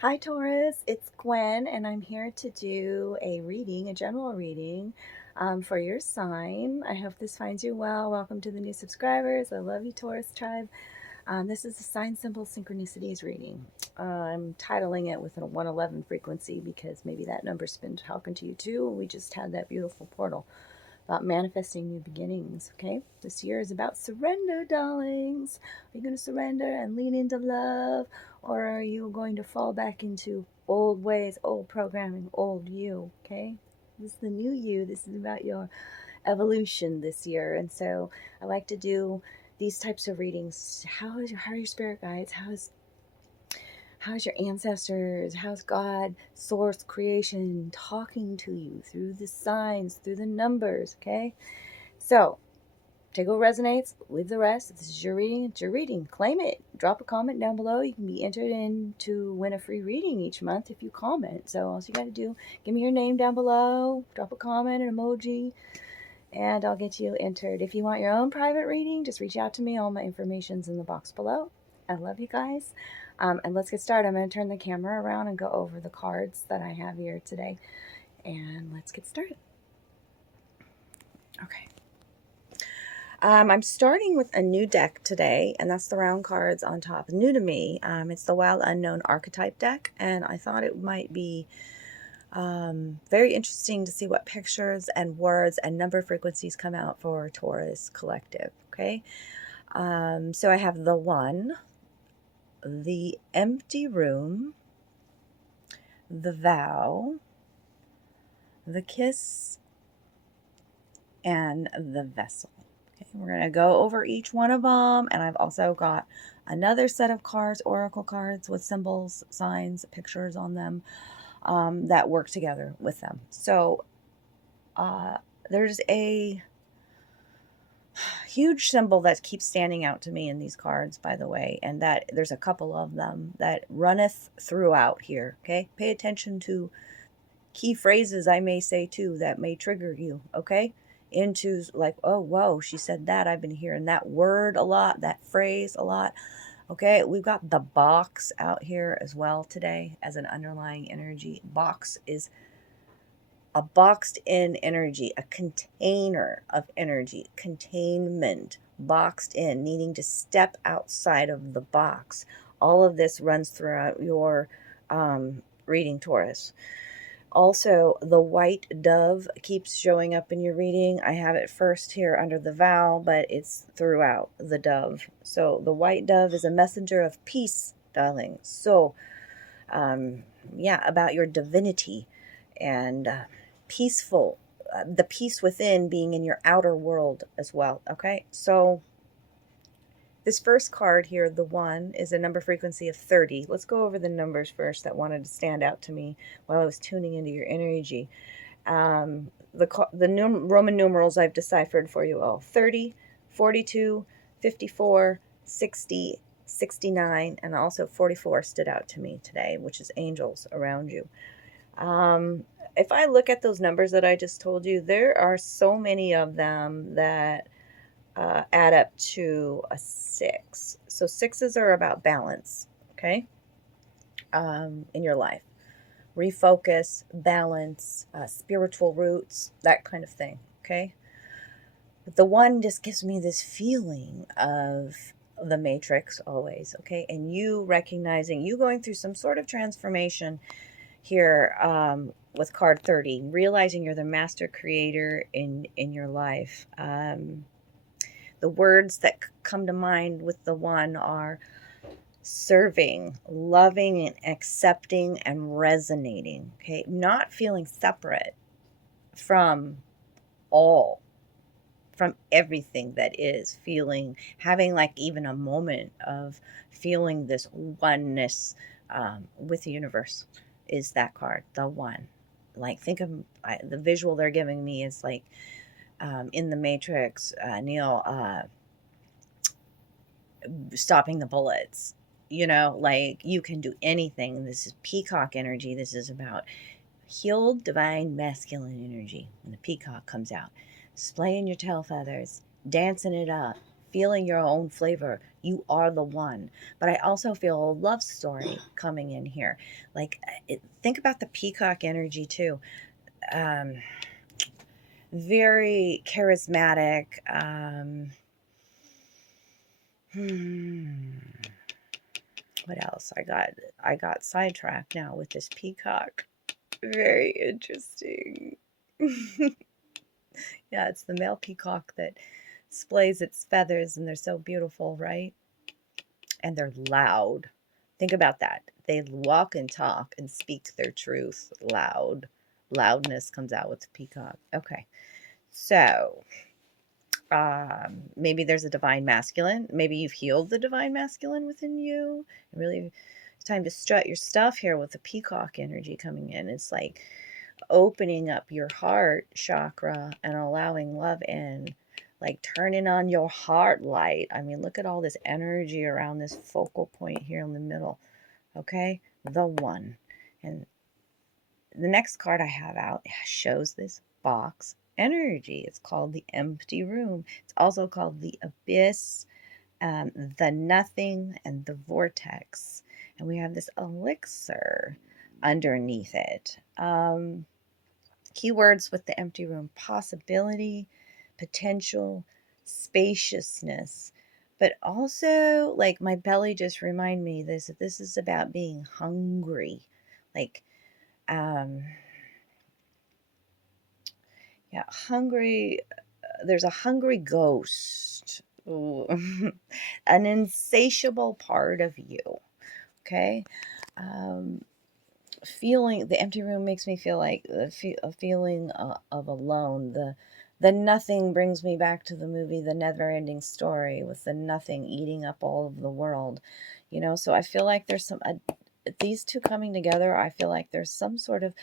Hi Taurus, it's Gwen, and I'm here to do a reading, a general reading for your sign. I hope this finds you well. Welcome to the new subscribers. I love you, Taurus tribe. This is a sign symbol synchronicities reading. I'm titling it with a 111 frequency because maybe that number's been talking to you too. We just had that beautiful portal about manifesting new beginnings. Okay, this year is about surrender, darlings. Are you going to surrender and lean into love, or are you going to fall back into old ways, old programming, old you? Okay, this is the new you. This is about your evolution this year. And so I like to do these types of readings. How are your spirit guides? How's your ancestors? How's God, source, creation talking to you through the signs, through the numbers? Okay, so take what resonates, leave the rest. If this is your reading, it's your reading. Claim it. Drop a comment down below. You can be entered in to win a free reading each month if you comment. So all you got to do, give me your name down below, drop a comment, an emoji, and I'll get you entered. If you want your own private reading, just reach out to me. All my information's in the box below. I love you guys. And let's get started. I'm going to turn the camera around and go over the cards that I have here today. And let's get started. Okay. I'm starting with a new deck today, and that's the round cards on top. New to me. It's the Wild Unknown Archetype deck, and I thought it might be very interesting to see what pictures and words and number frequencies come out for Taurus Collective. Okay. So I have the 1, the empty room, the vow, the kiss, and the vessel. Okay, we're going to go over each one of them, and I've also got another set of cards, oracle cards with symbols, signs, pictures on them that work together with them. So there's a huge symbol that keeps standing out to me in these cards, by the way, and that there's a couple of them that runneth throughout here. Okay, pay attention to key phrases I may say too that may trigger you. Okay, into like, oh whoa, she said that. I've been hearing that word a lot, that phrase a lot. Okay, we've got the box out here as well today as an underlying energy. Box is a boxed in energy, a container of energy, containment, boxed in, needing to step outside of the box. All of this runs throughout your reading, Taurus. Also, the white dove keeps showing up in your reading. I have it first here under the vow, but it's throughout the dove. So the white dove is a messenger of peace, darling. So, yeah, about your divinity and peaceful, the peace within being in your outer world as well. Okay, so this first card here, the 1, is a number frequency of 30. Let's go over the numbers first that wanted to stand out to me while I was tuning into your energy. The Roman numerals I've deciphered for you all: 30, 42, 54, 60, 69, and also 44 stood out to me today, which is angels around you. If I look at those numbers that I just told you, there are so many of them that add up to a 6. So 6s are about balance, okay, in your life. Refocus, balance, spiritual roots, that kind of thing, okay? But the 1 just gives me this feeling of the matrix always, okay? And you recognizing, you going through some sort of transformation here with card 30, realizing you're the master creator in your life. The words that come to mind with the 1 are serving, loving, and accepting, and resonating. Okay, not feeling separate from all, from everything that is, feeling, having like even a moment of feeling this oneness with the universe is that card, the 1. Like, think of the visual they're giving me is like in the Matrix, Neo stopping the bullets. You know, like, you can do anything. This is peacock energy. This is about healed divine masculine energy. When the peacock comes out, splaying your tail feathers, dancing it up, feeling your own flavor, You are the one. But I also feel a love story coming in here. Like, think about the peacock energy too. Um, very charismatic. What else? I got sidetracked now with this peacock. Very interesting. Yeah, it's the male peacock that displays its feathers, and they're so beautiful, right? And they're loud. Think about that. They walk and talk and speak their truth loud. Loudness comes out with the peacock. Okay. So, maybe there's a divine masculine. Maybe you've healed the divine masculine within you. Really, it's time to strut your stuff here with the peacock energy coming in. It's like opening up your heart chakra and allowing love in, like turning on your heart light. I mean, look at all this energy around this focal point here in the middle. Okay, the one. And the next card I have out shows this box energy. It's called the empty room. It's also called the abyss, the nothing, and the vortex. And we have this elixir underneath it. Keywords with the empty room: possibility, potential, spaciousness. But also, like, my belly just remind me that this is about being hungry. Like, yeah, hungry. There's a hungry ghost. Ooh. An insatiable part of you. Okay. Feeling the empty room makes me feel like a feeling of alone. The nothing brings me back to the movie The Never Ending Story, with the nothing eating up all of the world. So I feel like there's these two coming together. I feel like there's some sort of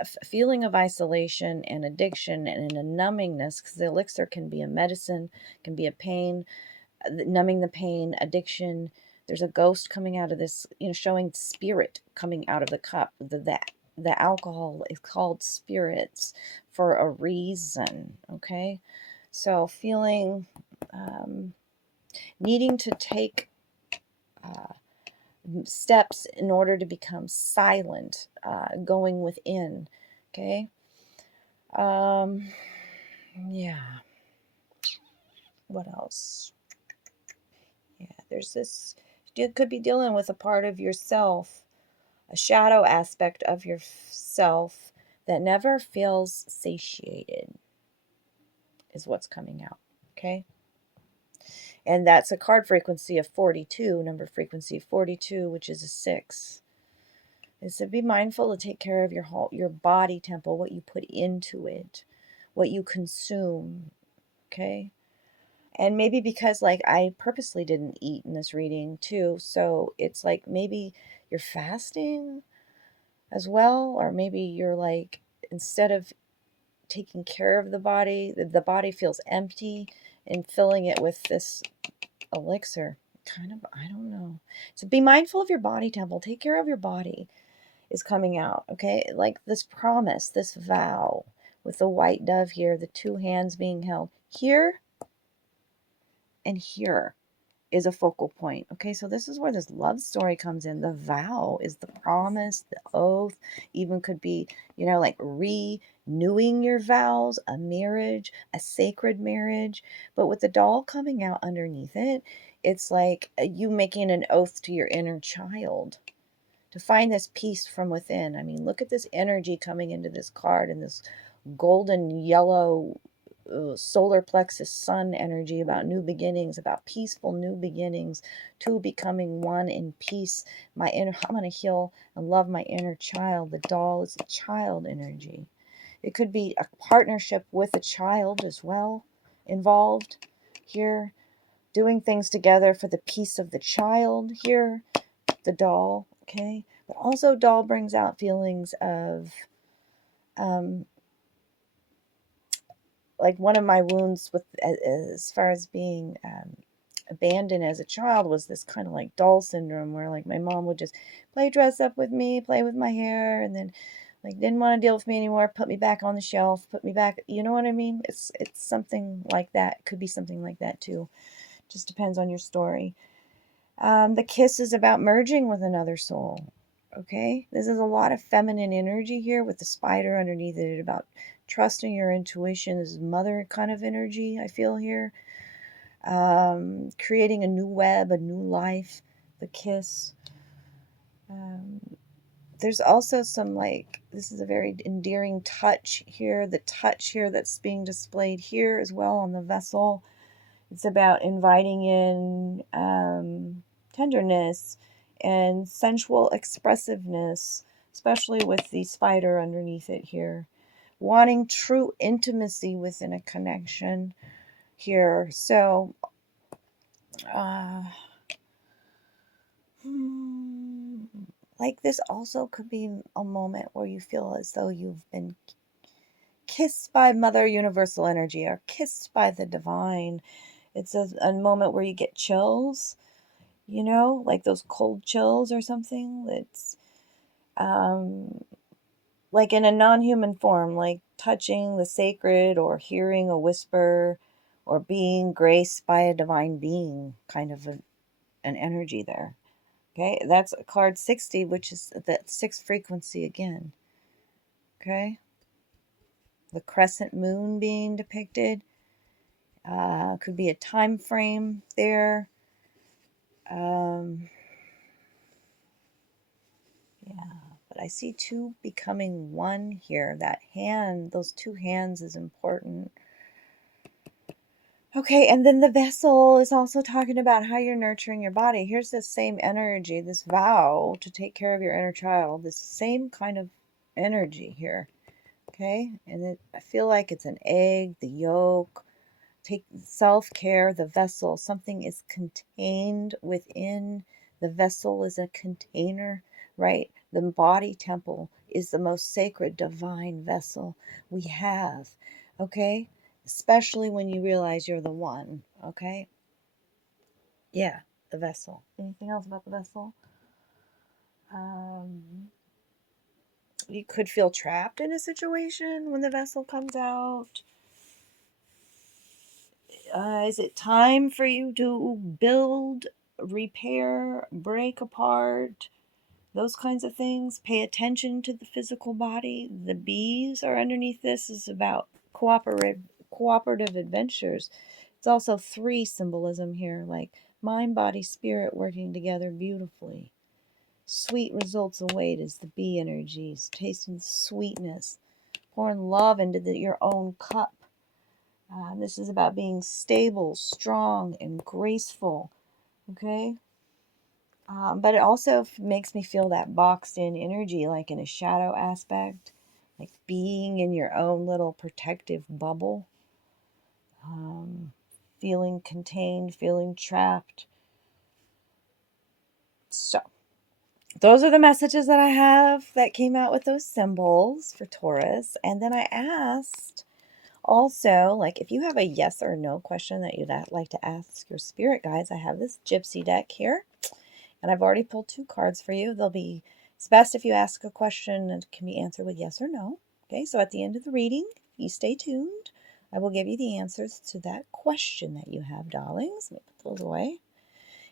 a feeling of isolation and addiction and a numbingness, because the elixir can be a medicine, can be a pain, numbing the pain, addiction. There's a ghost coming out of this, showing spirit coming out of the cup. The alcohol is called spirits for a reason. Okay, so feeling, needing to take steps in order to become silent, going within. Okay. Yeah. What else? Yeah, there's this. You could be dealing with a part of yourself, a shadow aspect of yourself that never feels satiated, is what's coming out. Okay. And that's a card frequency of 42, number frequency 42, which is a 6. Is to be mindful to take care of your body temple, what you put into it, what you consume. Okay. And maybe because, like, I purposely didn't eat in this reading too, so it's like maybe you're fasting as well, or maybe you're like, instead of taking care of the body feels empty, and filling it with this elixir. Kind of, I don't know. So be mindful of your body temple. Take care of your body is coming out, okay? Like this promise, this vow with the white dove here, the two hands being held here and here is a focal point. Okay, so this is where this love story comes in. The vow is the promise, the oath, even could be, like renewing your vows, a marriage, a sacred marriage. But with the doll coming out underneath it, it's like you making an oath to your inner child to find this peace from within. I mean, look at this energy coming into this card, and this golden yellow solar plexus sun energy about new beginnings, about peaceful new beginnings, two becoming one in peace. I'm going to heal and love my inner child. The doll is a child energy. It could be a partnership with a child as well involved here, doing things together for the peace of the child here, the doll. Okay, but also doll brings out feelings of like one of my wounds with, as far as being abandoned as a child, was this kind of like doll syndrome, where like my mom would just play dress up with me, play with my hair, and then like didn't want to deal with me anymore, put me back on the shelf, put me back, you know what I mean? It's something like that. It could be something like that too. Just depends on your story. The kiss is about merging with another soul. Okay, this is a lot of feminine energy here with the spider underneath it, about trusting your intuition. This is mother kind of energy I feel here. Creating a new web, a new life. The kiss. There's also some, like, this is a very endearing touch here. The touch here that's being displayed here as well on the vessel. It's about inviting in tenderness and sensual expressiveness, especially with the spider underneath it here. Wanting true intimacy within a connection here. So, like, this also could be a moment where you feel as though you've been kissed by Mother Universal Energy or kissed by the divine. It's a moment where you get chills, you know, like those cold chills or something. It's like in a non-human form, like touching the sacred or hearing a whisper or being graced by a divine being, kind of an energy there. Okay, that's card 60, which is the sixth frequency again. Okay, the crescent moon being depicted. Could be a time frame there. Yeah, but I see two becoming one here. That hand, those two hands is important. Okay, and then the vessel is also talking about how you're nurturing your body. Here's this same energy, this vow to take care of your inner child, this same kind of energy here. Okay, and I feel like it's an egg, the yolk. Take self-care, the vessel. Something is contained within. The vessel is a container, right? The body temple is the most sacred, divine vessel we have, okay? Especially when you realize you're the one, okay? Yeah, the vessel. Anything else about the vessel? You could feel trapped in a situation when the vessel comes out. Is it time for you to build, repair, break apart, those kinds of things? Pay attention to the physical body. The bees are underneath this. This is about cooperative adventures. It's also 3 symbolism here, like mind, body, spirit working together beautifully. Sweet results await as the bee energies, tasting sweetness, pouring love into your own cup. This is about being stable, strong, and graceful. Okay? But it also makes me feel that boxed in energy, like in a shadow aspect, like being in your own little protective bubble, feeling contained, feeling trapped. So, those are the messages that I have that came out with those symbols for Taurus. And then I asked also, like, if you have a yes or no question that you'd like to ask your spirit guides, I have this gypsy deck here, and I've already pulled 2 cards for you. It's best if you ask a question and it can be answered with yes or no. Okay, so at the end of the reading, you stay tuned. I will give you the answers to that question that you have, darlings. Let me put those away.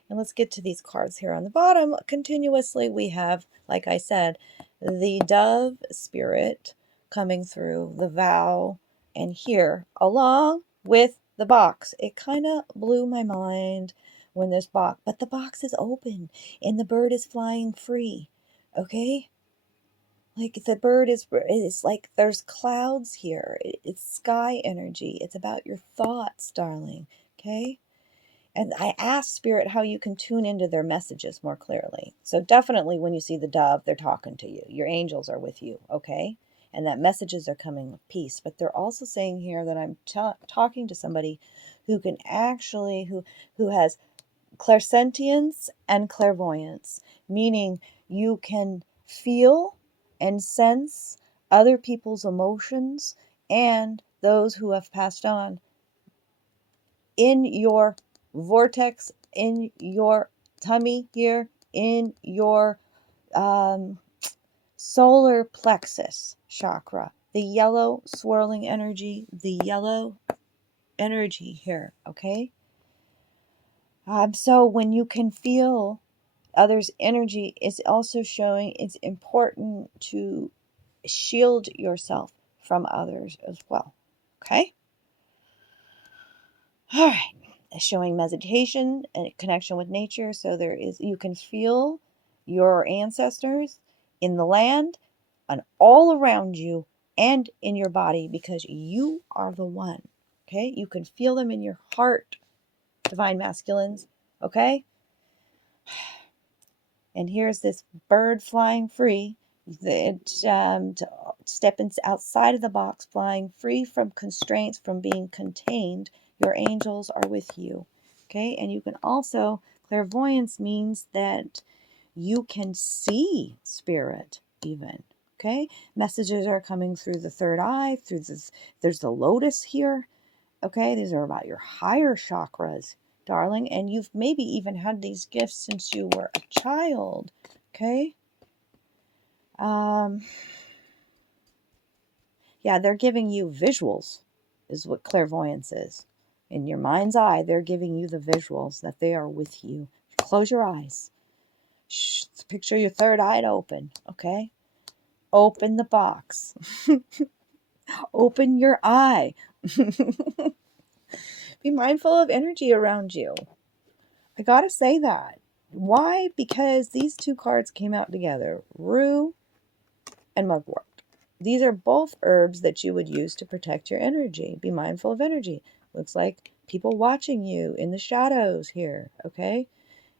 And let's get to these cards here on the bottom. Continuously, we have, like I said, the dove spirit coming through, the vow, and here, along with the box. It kind of blew my mind when this box, but the box is open and the bird is flying free, okay? Like the bird is, it's like there's clouds here. It's sky energy. It's about your thoughts, darling, okay? And I asked Spirit how you can tune into their messages more clearly. So definitely when you see the dove, they're talking to you. Your angels are with you, okay? And that messages are coming with peace. But they're also saying here that I'm talking to somebody who can actually, who has clairsentience and clairvoyance, meaning you can feel and sense other people's emotions and those who have passed on in your vortex, in your tummy here, in your solar plexus chakra, the yellow swirling energy, the yellow energy here, okay? So when you can feel others' energy, it's also showing it's important to shield yourself from others as well. Okay? All right. Showing meditation and connection with nature. So you can feel your ancestors in the land and all around you and in your body because you are the one. Okay? You can feel them in your heart, divine masculines. Okay? And here's this bird flying free. To step outside of the box, flying free from constraints, from being contained. Your angels are with you. Okay, and you can also, clairvoyance means that you can see spirit even. Okay, messages are coming through the third eye, through this. There's the lotus here. Okay, these are about your higher chakras, darling, and you've maybe even had these gifts since you were a child. Okay. Yeah, they're giving you visuals, is what clairvoyance is. In your mind's eye, they're giving you the visuals that they are with you. Close your eyes. Shh, picture your third eye open, okay? Open the box. Open your eye. Be mindful of energy around you. I gotta say that. Why? Because these two cards came out together. Rue and mugwort. These are both herbs that you would use to protect your energy. Be mindful of energy. Looks like people watching you in the shadows here, okay?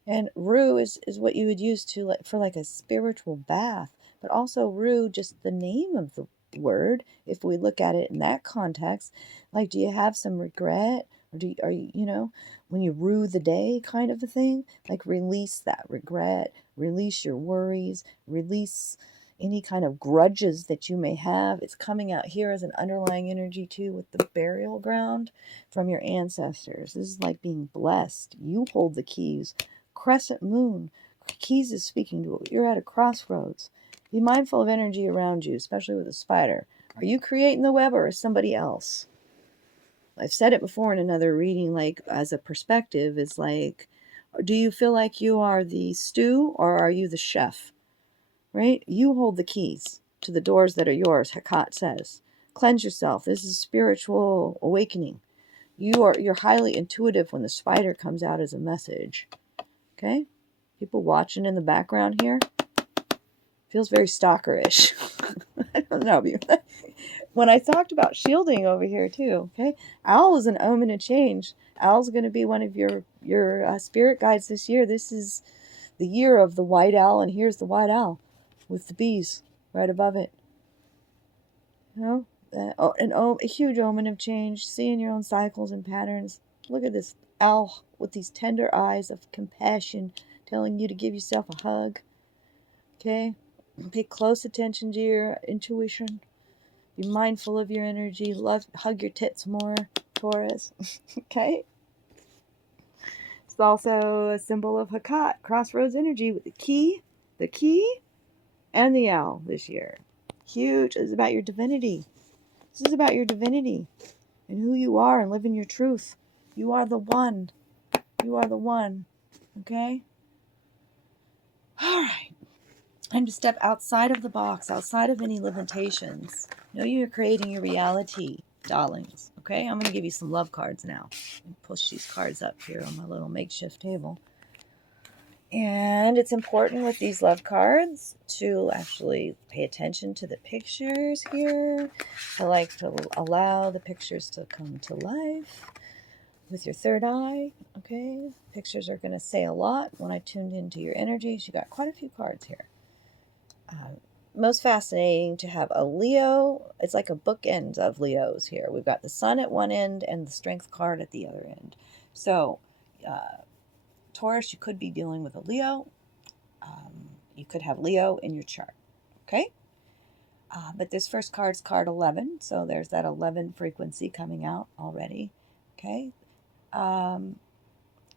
And rue is what you would use to for like a spiritual bath. But also rue, just the name of the word, if we look at it in that context, like do you have some regret? Or are you, when you rue the day kind of a thing? Like release that regret, release your worries, release any kind of grudges that you may have. It's coming out here as an underlying energy too with the burial ground from your ancestors. This is like being blessed. You hold the keys. Crescent moon. Keys is speaking to it. You're at a crossroads. Be mindful of energy around you, especially with a spider. Are you creating the web or is somebody else? I've said it before in another reading, like as a perspective, is like, do you feel like you are the stew or are you the chef? Right? You hold the keys to the doors that are yours, Hakat says. Cleanse yourself. This is spiritual awakening. You're highly intuitive when the spider comes out as a message. Okay? People watching in the background here. Feels very stalkerish. I don't know. When I talked about shielding over here too, okay? Owl is an omen of change. Owl's going to be one of your spirit guides this year. This is the year of the white owl, and here's the white owl with the bees right above it. You know, a huge omen of change. Seeing your own cycles and patterns. Look at this owl with these tender eyes of compassion, telling you to give yourself a hug. Okay? Pay close attention to your intuition. Be mindful of your energy. Hug your tits more, Taurus. Okay? It's also a symbol of Hakat, crossroads energy with the key, and the owl this year. Huge. This is about your divinity. This is about your divinity and who you are and living your truth. You are the one. You are the one. Okay? All right. Time to step outside of the box, outside of any limitations. Know you're creating your reality, darlings. Okay? I'm going to give you some love cards now. Push these cards up here on my little makeshift table. And it's important with these love cards to actually pay attention to the pictures here. I like to allow the pictures to come to life with your third eye. Okay? Pictures are going to say a lot when I tuned into your energies. You got quite a few cards here. Most fascinating to have a Leo. It's like a bookend of Leos here. We've got the sun at one end and the strength card at the other end. So, Taurus, you could be dealing with a Leo. You could have Leo in your chart. Okay? But this first card's card 11. So there's that 11 frequency coming out already. Okay?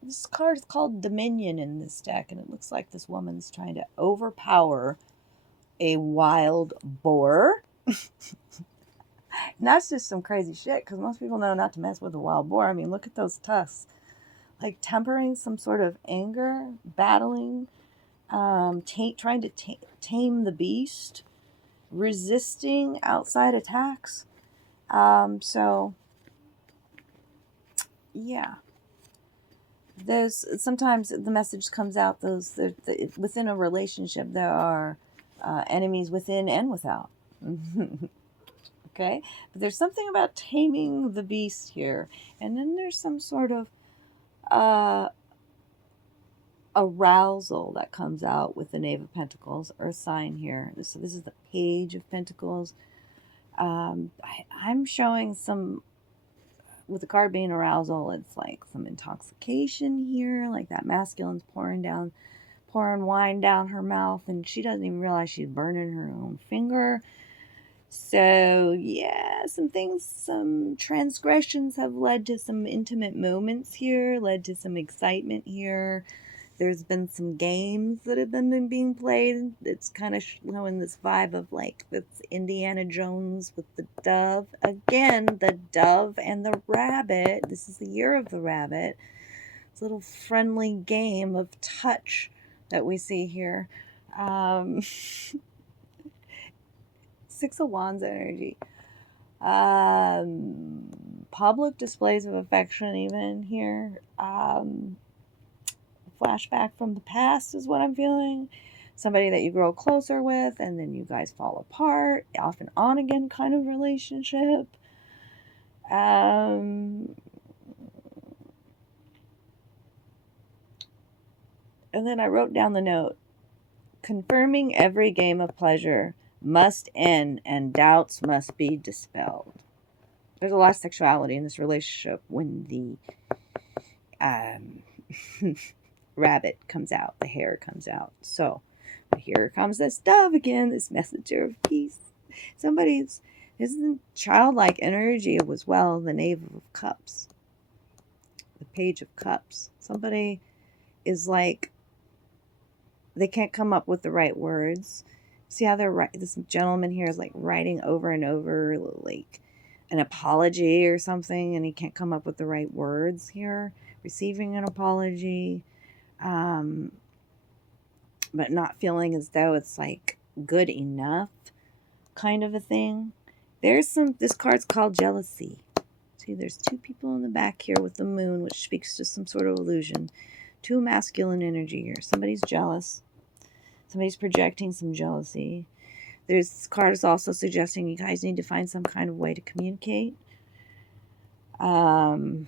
This card is called Dominion in this deck. And it looks like this woman's trying to overpower a wild boar. And that's just some crazy shit because most people know not to mess with a wild boar. I mean, look at those tusks. like tempering some sort of anger, battling, trying to tame the beast, resisting outside attacks. So yeah, there's sometimes the message comes out within a relationship there are enemies within and without. Okay, but there's something about taming the beast here, and then there's some sort of uh, arousal that comes out with the Knave of Pentacles, Earth sign here. So this is the Page of Pentacles. I'm showing some, with the card being arousal, it's like some intoxication here, like that masculine's pouring wine down her mouth, and she doesn't even realize she's burning her own finger. So yeah, some transgressions have led to some intimate moments here, led to some excitement here. There's been some games that have been being played. It's kind of showing this vibe of like it's Indiana Jones with the dove. Again, the dove and the rabbit. This is the year of the rabbit. It's a little friendly game of touch that we see here. Six of Wands energy. Public displays of affection even here. Flashback from the past is what I'm feeling. Somebody that you grow closer with and then you guys fall apart. Off and on again kind of relationship. And then I wrote down the note. Confirming every game of pleasure must end and doubts must be dispelled. There's a lot of sexuality in this relationship when the rabbit comes out, the hare comes out. So here comes this dove again, this messenger of peace. Somebody's isn't childlike energy as well, the Knave of Cups, the Page of Cups. Somebody is like, they can't come up with the right words. See how they're this gentleman here is like writing over and over like an apology or something, and he can't come up with the right words here. Receiving an apology, but not feeling as though it's like good enough kind of a thing. This card's called jealousy. See, there's two people in the back here with the moon, which speaks to some sort of illusion. Two masculine energy here. Somebody's jealous. Somebody's projecting some jealousy. This card is also suggesting you guys need to find some kind of way to communicate. And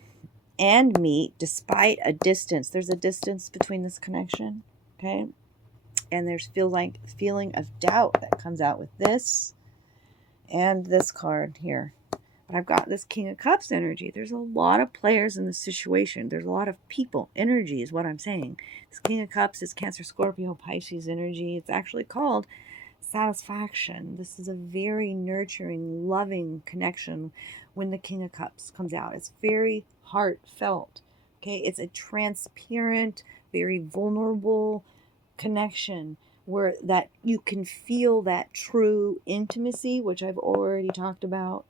meet despite a distance. There's a distance between this connection. Okay. And there's feeling of doubt that comes out with this and this card here. But I've got this King of Cups energy. There's a lot of players in this situation. There's a lot of people. Energy is what I'm saying. This King of Cups is Cancer, Scorpio, Pisces energy. It's actually called satisfaction. This is a very nurturing, loving connection when the King of Cups comes out. It's very heartfelt. Okay, it's a transparent, very vulnerable connection where that you can feel that true intimacy, which I've already talked about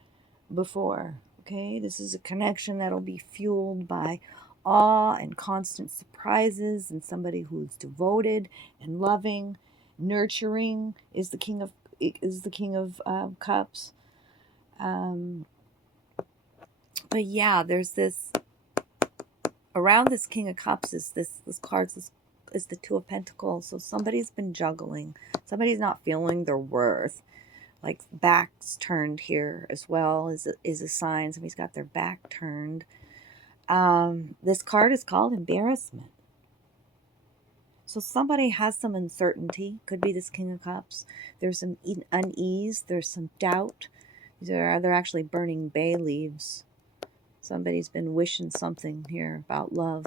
before. Okay, this is a connection that'll be fueled by awe and constant surprises, and somebody who's devoted and loving, nurturing is the king of cups. But yeah, there's this around this King of Cups is this card is the Two of Pentacles. So somebody's been juggling. Somebody's not feeling their worth. Like backs turned here as well is a sign. Somebody's got their back turned. This card is called embarrassment. So somebody has some uncertainty. Could be this King of Cups. There's some unease. There's some doubt. They're actually burning bay leaves. Somebody's been wishing something here about love.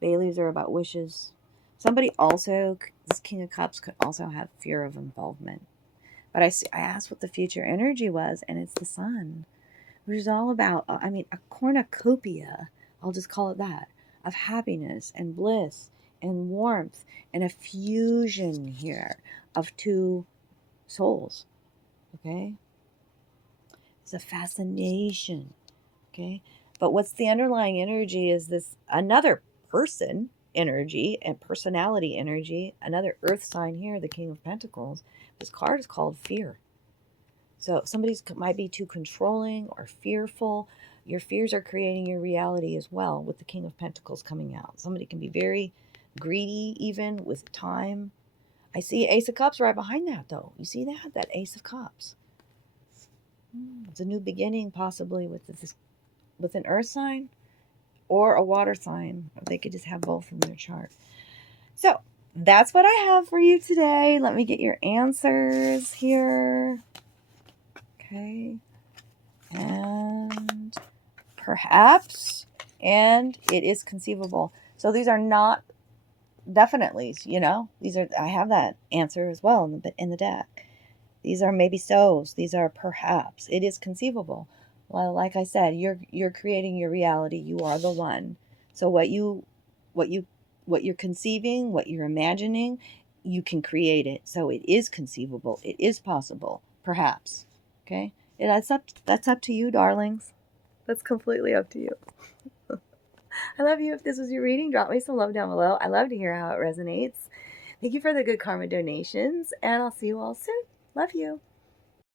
Bay leaves are about wishes. Somebody also, this King of Cups could also have fear of involvement. But I asked what the future energy was, and it's the Sun, which is all about, a cornucopia, I'll just call it that, of happiness and bliss and warmth and a fusion here of two souls. Okay? It's a fascination. Okay? But what's the underlying energy is this another person energy and personality energy, another earth sign here, the King of Pentacles. This card is called fear. So somebody might be too controlling or fearful. Your fears are creating your reality as well with the King of Pentacles coming out. Somebody can be very greedy even with time. I see Ace of Cups right behind that though. You see that? That Ace of Cups. It's a new beginning possibly with an earth sign or a water sign. Or they could just have both in their chart. So that's what I have for you today. Let me get your answers here. Okay. And perhaps, and it is conceivable. So these are not definitely, you know, these are, I have that answer as well in the deck. These are maybe so's. These are perhaps. It is conceivable. Well, like I said, you're creating your reality. You are the one. So what you're conceiving, what you're imagining, you can create it. So it is conceivable. It is possible. Perhaps. Okay? And that's up to you, darlings. That's completely up to you. I love you. If this was your reading, drop me some love down below. I love to hear how it resonates. Thank you for the good karma donations, and I'll see you all soon. Love you.